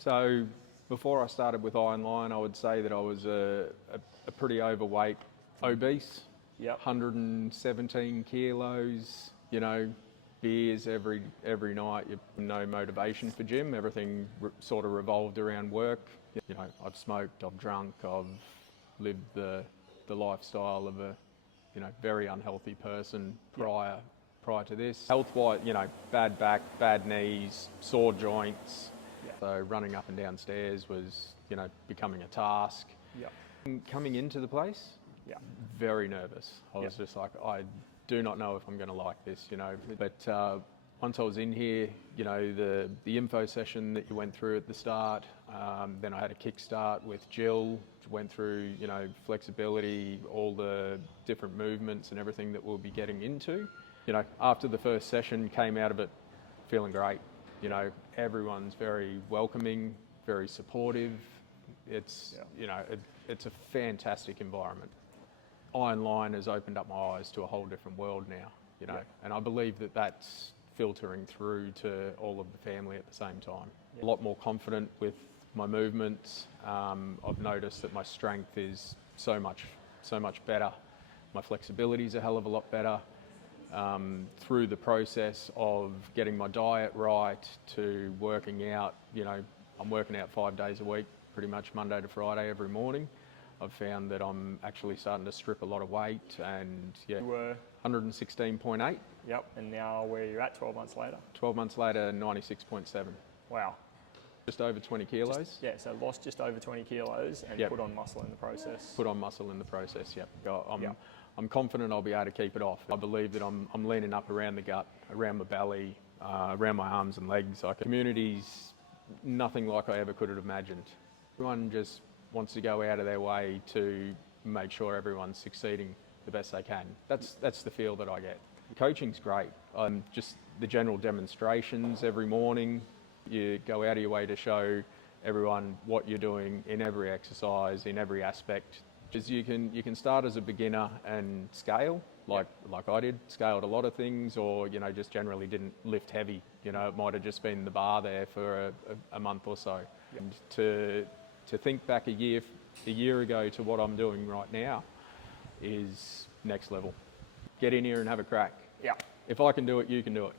So before I started with Ironline, I would say that I was a pretty overweight, obese. Yep. 117 kilos, beers every night, no motivation for gym. Everything sort of revolved around work. I've smoked, I've drunk, I've lived the lifestyle of a, very unhealthy person prior to this. Health-wise, bad back, bad knees, sore joints. So running up and down stairs was, becoming a task. Coming into the place, very nervous. I was just like, I do not know if I'm going to like this, But once I was in here, the info session that you went through at the start, then I had a kickstart with Jill, went through, flexibility, all the different movements and everything that we'll be getting into. After the first session, came out of it feeling great. Everyone's very welcoming, very supportive. It's, it's a fantastic environment. Ironline has opened up my eyes to a whole different world now, and I believe that that's filtering through to all of the family at the same time. A lot more confident with my movements. I've noticed that my strength is so much better. My flexibility is a hell of a lot better. Through the process of getting my diet right to working out, I'm working out 5 days a week, pretty much Monday to Friday every morning. I've found that I'm actually starting to strip a lot of weight, and You were 116.8. Yep, and now where you're at 12 months later? 12 months later, 96.7. Wow. Just over 20 kilos. So lost just over 20 kilos and put on muscle in the process. Put on muscle in the process, I'm confident I'll be able to keep it off. I believe that I'm leaning up around the gut, around my belly, around my arms and legs. Community's nothing like I ever could have imagined. Everyone just wants to go out of their way to make sure everyone's succeeding the best they can. That's the feel that I get. Coaching's great. Just the general demonstrations every morning. You go out of your way to show everyone what you're doing in every exercise, in every aspect. Because you can start as a beginner and scale, like I did, scaled a lot of things, or just generally didn't lift heavy. It might have just been the bar there for a month or so. And to think back a year ago to what I'm doing right now is next level. Get in here and have a crack. If I can do it, you can do it.